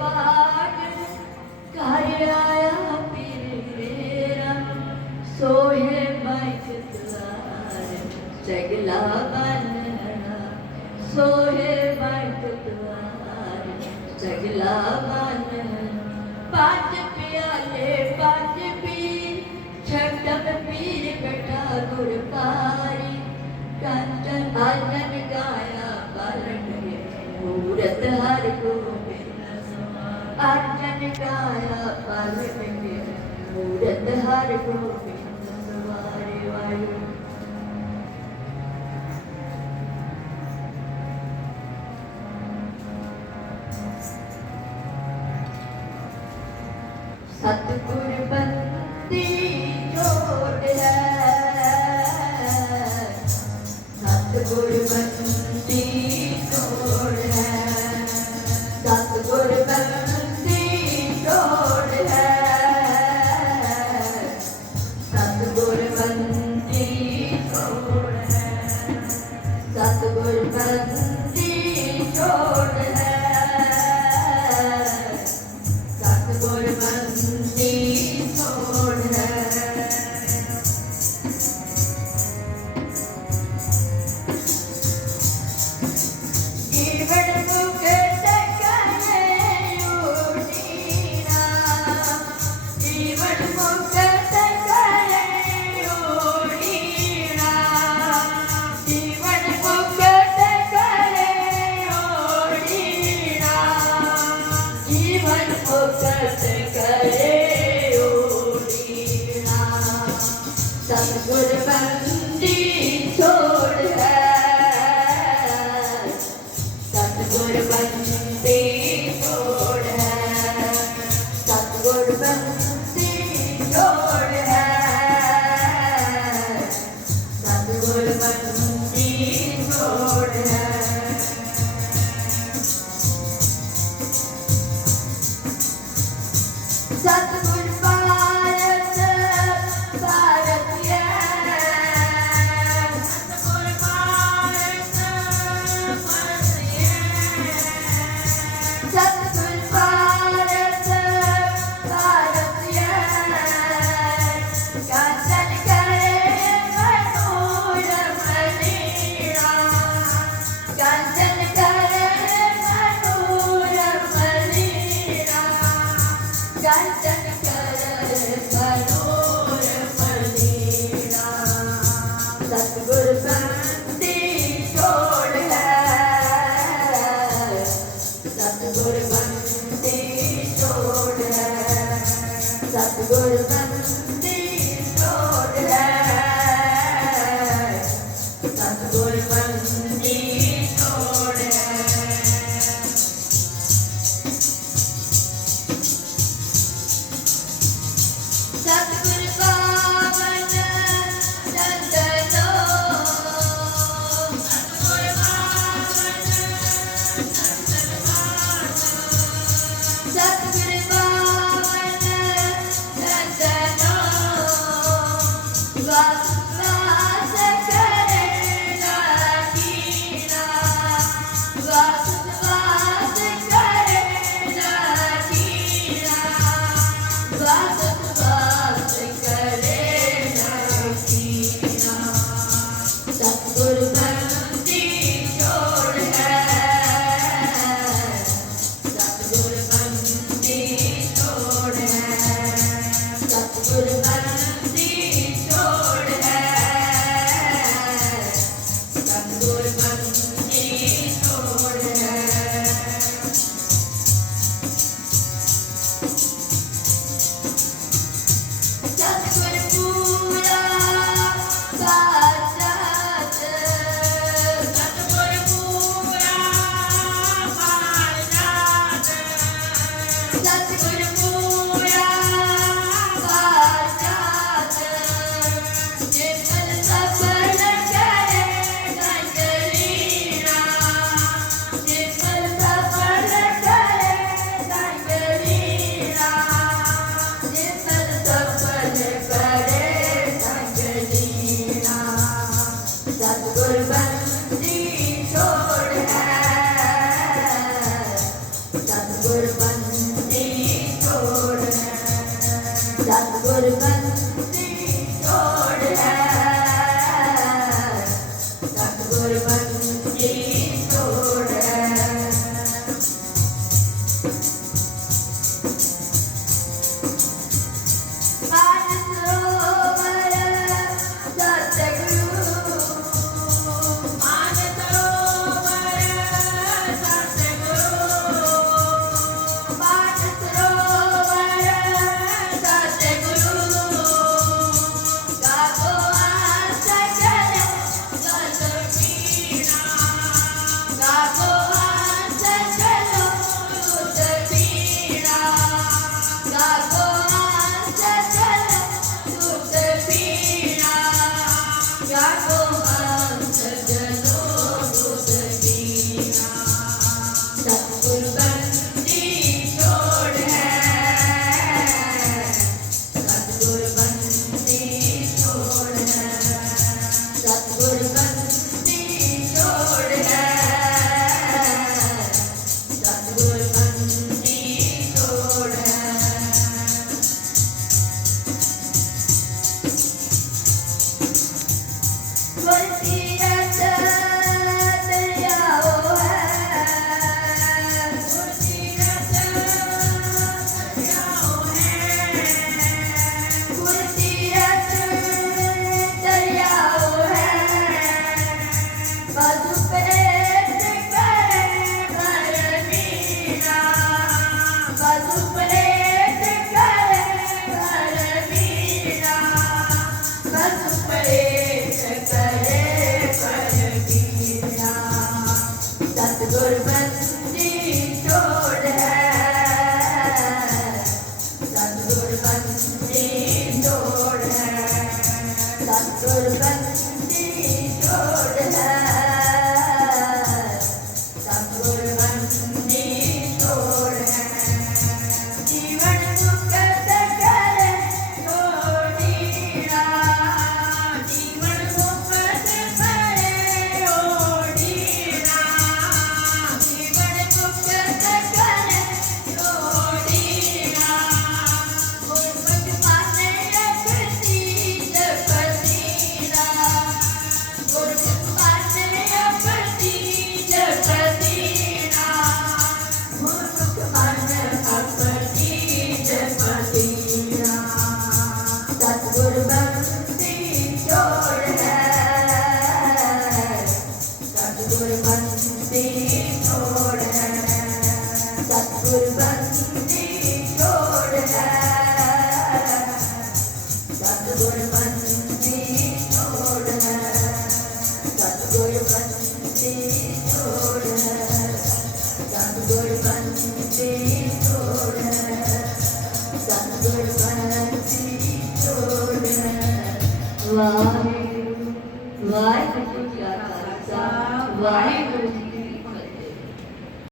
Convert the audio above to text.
बाट आया पीर सोहे बैठ द्वार चगला बनना सोहे बैठ द्वार चगला बनना पाँच प्याले, पाँच पीर छठम पीर पारी कंचन आनन गाया बालन मूरत हर अर्जन गाया बालन मूरत हर गोविंद सवारे वायु सतगुर बंदी जोड़ है। सतगुर बंदी जोड़ सतगुर भारत गुरतीरथ बंदी छोड़